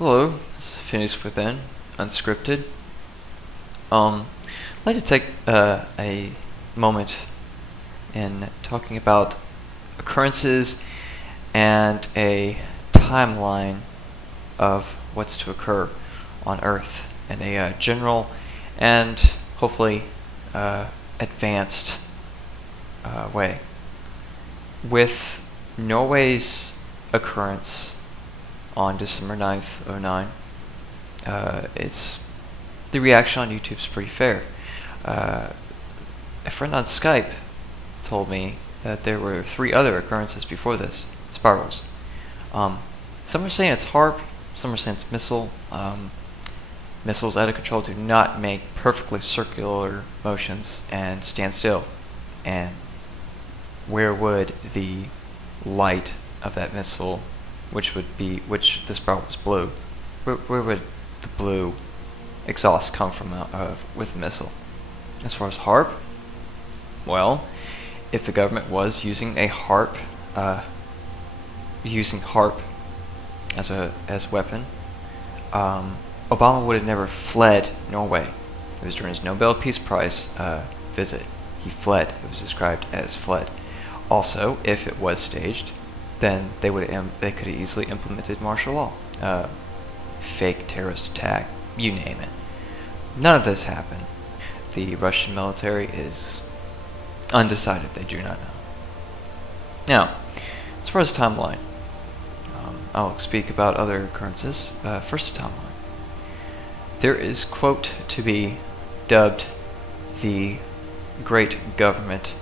Hello, this is Finished Within, Unscripted. I'd like to take a moment in talking about occurrences and a timeline of what's to occur on Earth in a general and hopefully advanced way. With Norway's occurrence on December 9th, 09, the reaction on YouTube is pretty fair. A friend on Skype told me that there were 3 other occurrences before this, spirals. Some are saying it's HARP, some are saying it's missile. Missiles out of control do not make perfectly circular motions and stand still. And where would the light of that missile, which the spiral was blue, where would the blue exhaust come from with a missile? As far as HARP, well, if the government was using a HARP, as a weapon, Obama would have never fled Norway. It was during his Nobel Peace Prize visit. He fled. It was described as fled. Also, if it was staged, then they could have easily implemented martial law, fake terrorist attack, you name it. None of this happened. The Russian military is undecided. They do not know. Now, as far as timeline, I'll speak about other occurrences. First, the timeline. There is, quote, to be dubbed the Great Government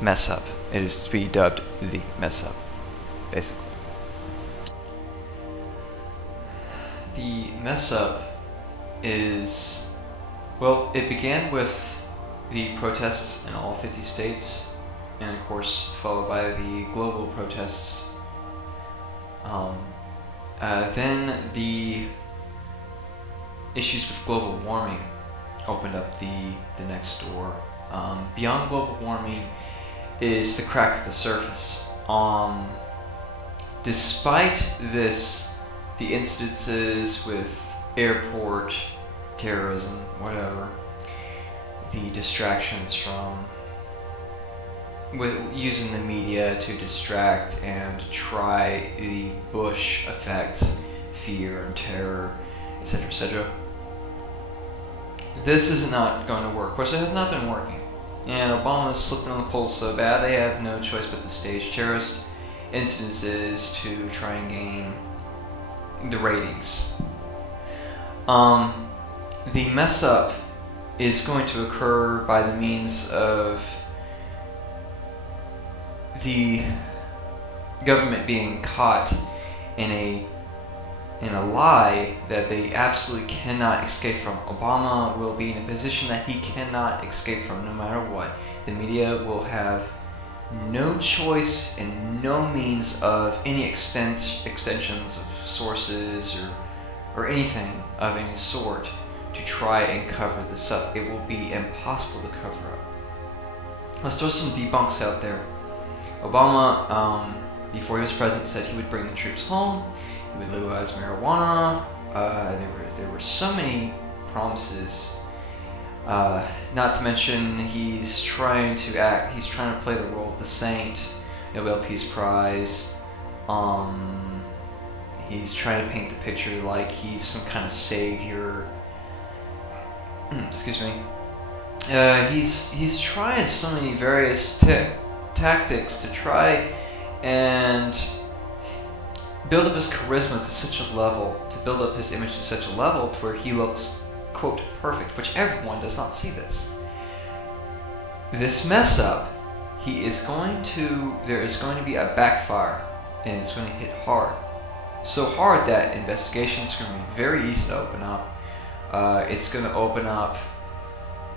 Mess Up. It is to be dubbed the mess up, basically. The mess up is, well, it began with the protests in all 50 states, and of course followed by the global protests. Then the issues with global warming opened up the next door. Beyond global warming is the crack of the surface. Despite this, the incidences with airport terrorism, whatever, the distractions from using the media to distract and try the Bush effect, fear and terror, etc., etc. This is not going to work. Of course, it has not been working. And Obama is slipping on the pole so bad they have no choice but to stage terrorist incidences to try and gain the ratings. The mess up is going to occur by the means of the government being caught in a lie that they absolutely cannot escape from. Obama will be in a position that he cannot escape from no matter what. The media will have no choice and no means of any extensions of sources or anything of any sort to try and cover this up. It will be impossible to cover up. Let's throw some debunks out there. Obama, before he was president, said he would bring the troops home. He would legalize marijuana. There were so many promises. Not to mention, he's trying to play the role of the saint, Nobel Peace Prize. He's trying to paint the picture like he's some kind of savior. Excuse me. He's trying so many various tactics to try and build up his charisma to such a level, to build up his image to such a level to where he looks, quote, perfect, which everyone does not see this. This mess up, there is going to be a backfire, and it's going to hit hard. So hard that investigations are going to be very easy to open up. It's going to open up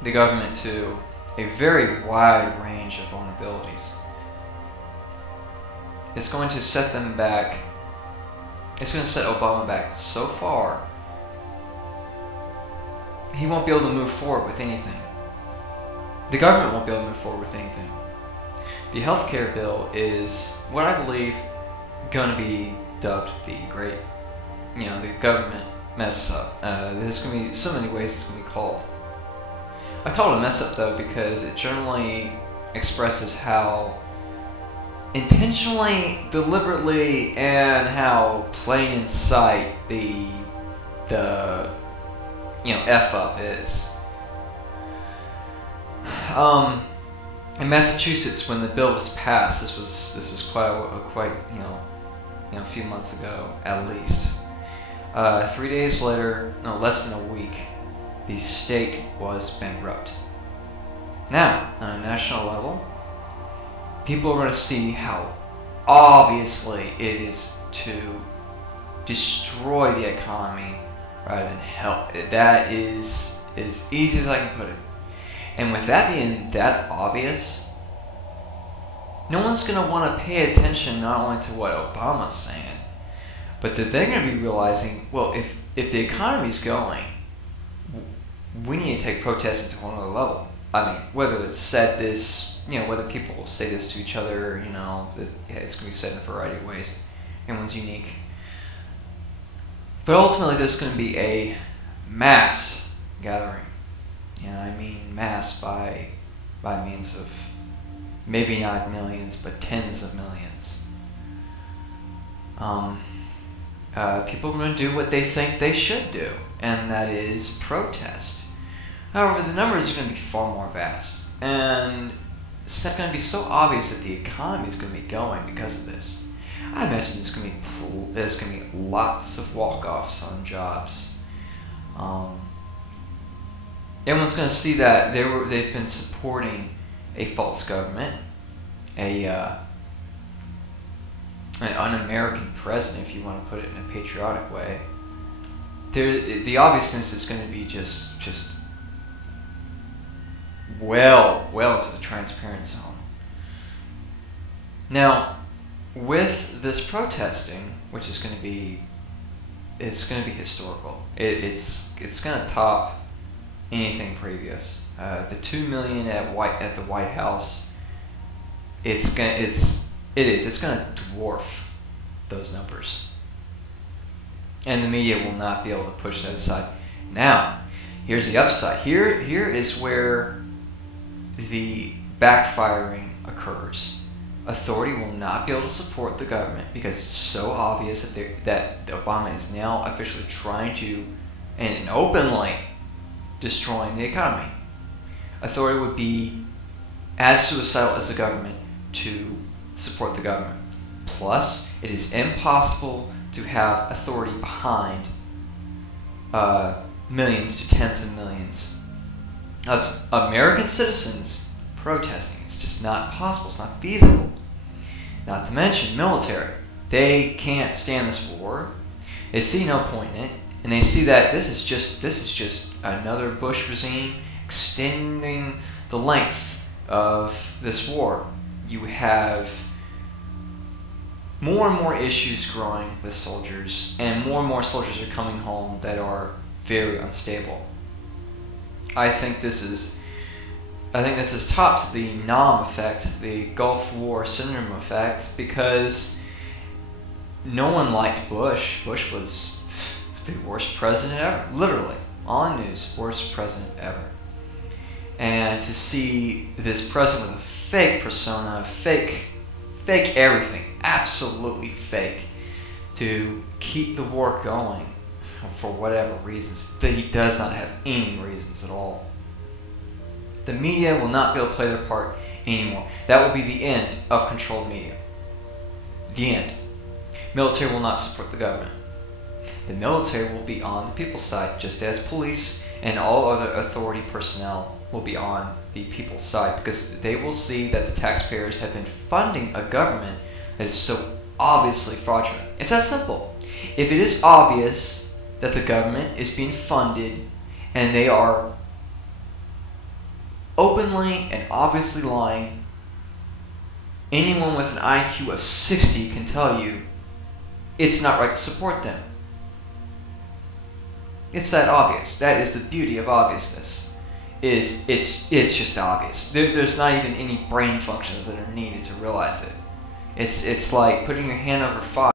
the government to a very wide range of vulnerabilities. It's going to set them back. It's going to set Obama back so far, he won't be able to move forward with anything. The government won't be able to move forward with anything. The healthcare bill is what I believe going to be dubbed the Great the government mess up. There's going to be so many ways it's going to be called. I call it a mess up though because it generally expresses how intentionally, deliberately, and how plain in sight the F up is. In Massachusetts, when the bill was passed, this was quite a few months ago at least. 3 days later, no, less than a week, the state was bankrupt. Now, on a national level, people are going to see how obviously it is to destroy the economy rather than help. That is as easy as I can put it. And with that being that obvious, no one's going to want to pay attention not only to what Obama's saying, but that they're going to be realizing, well, if the economy's going, we need to take protesting to a whole other level. I mean, whether it's said this, whether people will say this to each other, it's going to be said in a variety of ways. Everyone's unique. But ultimately, there's going to be a mass gathering. And I mean mass by means of maybe not millions, but tens of millions. People are going to do what they think they should do, and that is protest. However, the numbers are going to be far more vast, and it's going to be so obvious that the economy is going to be going because of this. I imagine there's going to be lots of walk-offs on jobs. Everyone's going to see that they've been supporting a false government, an un-American president, if you want to put it in a patriotic way. The obviousness is going to be just well into the transparent zone. Now, with this protesting, which is going to be, historical. It's going to top anything previous. The 2 million at the White House, it's going to dwarf those numbers, and the media will not be able to push that aside. Now, here's the upside. Here is where the backfiring occurs. Authority will not be able to support the government because it's so obvious that Obama is now officially trying to, and openly, destroying the economy. Authority would be as suicidal as the government to support the government. Plus, it is impossible to have authority behind millions to tens of millions of American citizens protesting. It's just not possible. It's not feasible. Not to mention military. They can't stand this war. They see no point in it, and they see that this is just another Bush regime extending the length of this war. You have more and more issues growing with soldiers, and more soldiers are coming home that are very unstable. I think this is topped the Nam effect, the Gulf War syndrome effect, because no one liked Bush. Bush was the worst president ever, literally on news, worst president ever. And to see this president with a fake persona, fake everything, absolutely fake, to keep the war going for whatever reasons that he does not have any reasons at all. The media will not be able to play their part anymore. That will be the end of controlled media. The end. Military will not support the government. The military will be on the people's side, just as police and all other authority personnel will be on the people's side, because they will see that the taxpayers have been funding a government that is so obviously fraudulent. It's that simple. If it is obvious that the government is being funded and they are openly and obviously lying, anyone with an IQ of 60 can tell you it's not right to support them. It's that obvious. That is the beauty of obviousness. It's just obvious. There's not even any brain functions that are needed to realize it. It's like putting your hand over fire.